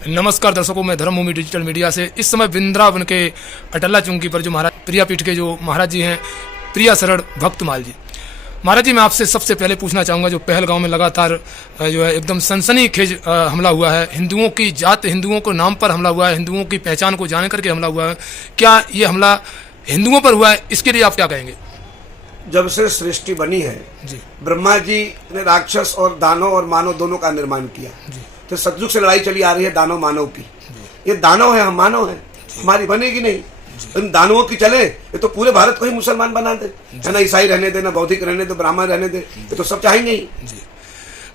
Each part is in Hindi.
नमस्कार दर्शकों, मैं धर्मभूमि डिजिटल मीडिया से इस समय वृंदावन के अटल्ला चौकी पर जो महाराज प्रिया पीठ के जो महाराज जी हैं, प्रिया शरण भक्तमाल जी। महाराज जी, मैं आपसे सबसे पहले पूछना चाहूँगा, जो पहलगांव में लगातार जो है एकदम सनसनीखेज हमला हुआ है, हिंदुओं की जात, हिंदुओं को नाम पर हमला हुआ है, हिंदुओं की पहचान को जान करके हमला हुआ है, क्या ये हमला हिंदुओं पर हुआ है? इसके लिए आप क्या कहेंगे? जब से सृष्टि बनी है जी, ब्रह्मा जी ने राक्षस और दानव और मानव दोनों का निर्माण किया। तो सतयुग से लड़ाई चली आ रही है दानव मानव की। ये दानव है, हम मानव हैं, हमारी बनेगी नहीं। इन दानवों की चले ये तो पूरे भारत को ही मुसलमान बना दे, है ना। ईसाई रहने दे, ना बौद्धिक रहने दे, ब्राह्मण रहने दे, ये तो सब चाहेंगे ही।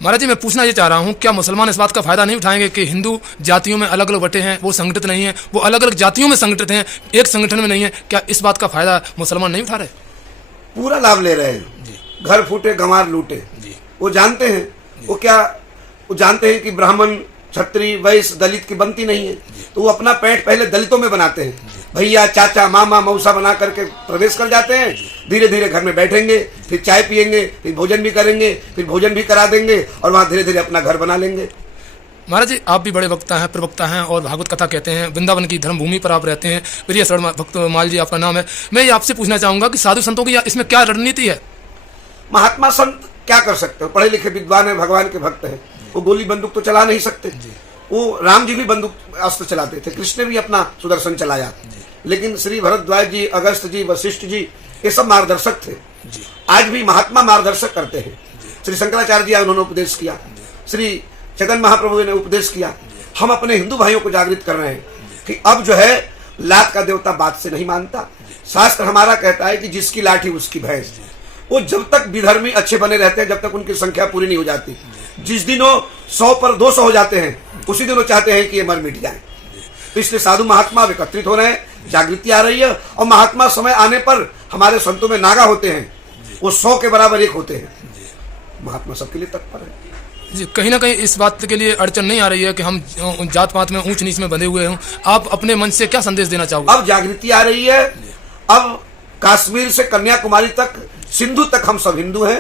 महाराज जी, मैं पूछना ये चाह रहा हूँ, क्या मुसलमान इस बात का फायदा नहीं उठाएंगे कि हिंदू जातियों में अलग अलग बटे हैं, वो संगठित नहीं है, वो अलग अलग जातियों में संगठित हैं, एक संगठन में नहीं है? क्या इस बात का फायदा मुसलमान नहीं उठा रहे? पूरा लाभ ले रहे हैं। घर फूटे गंवार लूटे, वो जानते हैं। वो जानते हैं कि ब्राह्मण, क्षत्रिय, वैश्य, दलित की बनती नहीं है, तो वो अपना पेट पहले दलितों में बनाते हैं। भैया, चाचा, मामा, मौसा बना करके प्रवेश कर जाते हैं। धीरे धीरे घर में बैठेंगे, फिर चाय पियेंगे, फिर भोजन भी करेंगे, फिर भोजन भी करा देंगे और वहाँ धीरे धीरे अपना घर बना लेंगे। महाराज जी, आप भी बड़े वक्ता हैं, प्रवक्ता हैं और भागवत कथा कहते हैं। वृंदावन की धर्मभूमि पर आप रहते हैं। प्रिय शरण भक्तमाल जी आपका नाम है। मैं ये आपसे पूछना चाहूँगा कि साधु संतों की इसमें क्या रणनीति है? महात्मा संत क्या कर सकते हो? पढ़े लिखे विद्वान है, भगवान के भक्त हैं, वो गोली बंदूक तो चला नहीं सकते। वो राम जी भी बंदूक अस्त्र चलाते थे, कृष्ण ने भी अपना सुदर्शन चलाया, लेकिन श्री भरद्वाज जी, अगस्त जी, वशिष्ठ जी, ये सब मार्गदर्शक थे। आज भी महात्मा मार्गदर्शक करते हैं। श्री शंकराचार्य जी उन्होंने उपदेश किया, श्री चैतन्य महाप्रभु ने उपदेश किया। हम अपने हिंदू भाइयों को जागृत कर रहे हैं कि अब जो है लात का देवता बात से नहीं मानता। शास्त्र हमारा कहता है कि जिसकी लाठी उसकी भैंस। वो जब तक विधर्मी अच्छे बने रहते हैं, जब तक उनकी संख्या पूरी नहीं हो जाती। जिस दिन वो 100 पर 200 हो जाते हैं, उसी दिन वो चाहते हैं कि ये मर मिट जाए। तो इसलिए साधु महात्मा एकत्रित हो रहे हैं, जागृति आ रही है। और महात्मा समय आने पर हमारे संतों में नागा होते हैं, वो 100 के बराबर एक होते हैं। महात्मा सबके लिए तत्पर है जी। कहीं ना कहीं इस बात के लिए अड़चन नहीं आ रही है कि हम जात पात में ऊंच नीच में बंधे हुए हों? आप अपने मन से क्या संदेश देना चाहोगे? अब जागृति आ रही है। अब कश्मीर से कन्याकुमारी तक, सिंधु तक हम सब हिंदू हैं।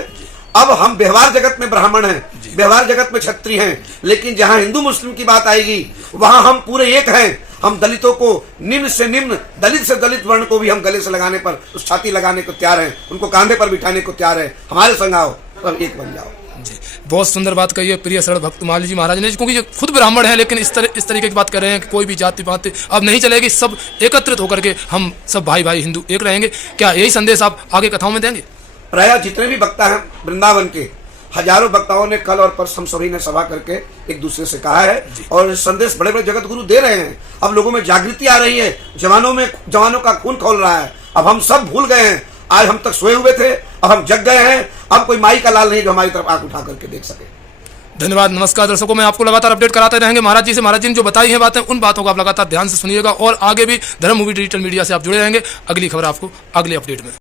अब हम व्यवहार जगत में ब्राह्मण हैं, व्यवहार जगत में क्षत्रिय हैं, लेकिन जहां हिंदू मुस्लिम की बात आएगी वहां हम पूरे एक हैं। हम दलितों को, निम्न से निम्न, दलित से दलित वर्ण को भी हम गले से लगाने पर, उस छाती लगाने को तैयार हैं, उनको कांधे पर बिठाने को तैयार है। हमारे संग आओ, सब एक बन जाओ। जी, बहुत सुंदर बात कही है प्रिय शरण भक्तमाल जी महाराज ने, क्योंकि खुद ब्राह्मण है, लेकिन इस तरीके की बात कर रहे हैं कि कोई भी जाति पाति अब नहीं चलेगी, सब एकत्रित होकर के हम सब भाई भाई हिंदू एक रहेंगे। क्या यही संदेश आप आगे कथाओं में देंगे? प्रायः जितने भी वक्ता हैं वृंदावन के, हजारों वक्ताओं ने कल और परसों हम सभी ने सभा करके एक दूसरे से कहा है, और संदेश बड़े बड़े जगत गुरु दे रहे हैं। अब लोगों में जागृति आ रही है, जवानों का खून खौल रहा है। अब हम सब भूल गए हैं, आज हम तक सोए हुए थे, अब हम जग गए हैं। अब कोई माई का लाल नहीं जो हमारी तरफ आंख उठा करके देख सके। धन्यवाद। नमस्कार दर्शकों, मैं आपको लगातार अपडेट कराते रहेंगे महाराज जी से। महाराज जी ने जो बताई हैं बातें, उन बातों को आप लगातार ध्यान से सुनिएगा और आगे भी धर्मभूमि डिजिटल मीडिया से आप जुड़े रहेंगे। अगली खबर आपको अगले अपडेट में।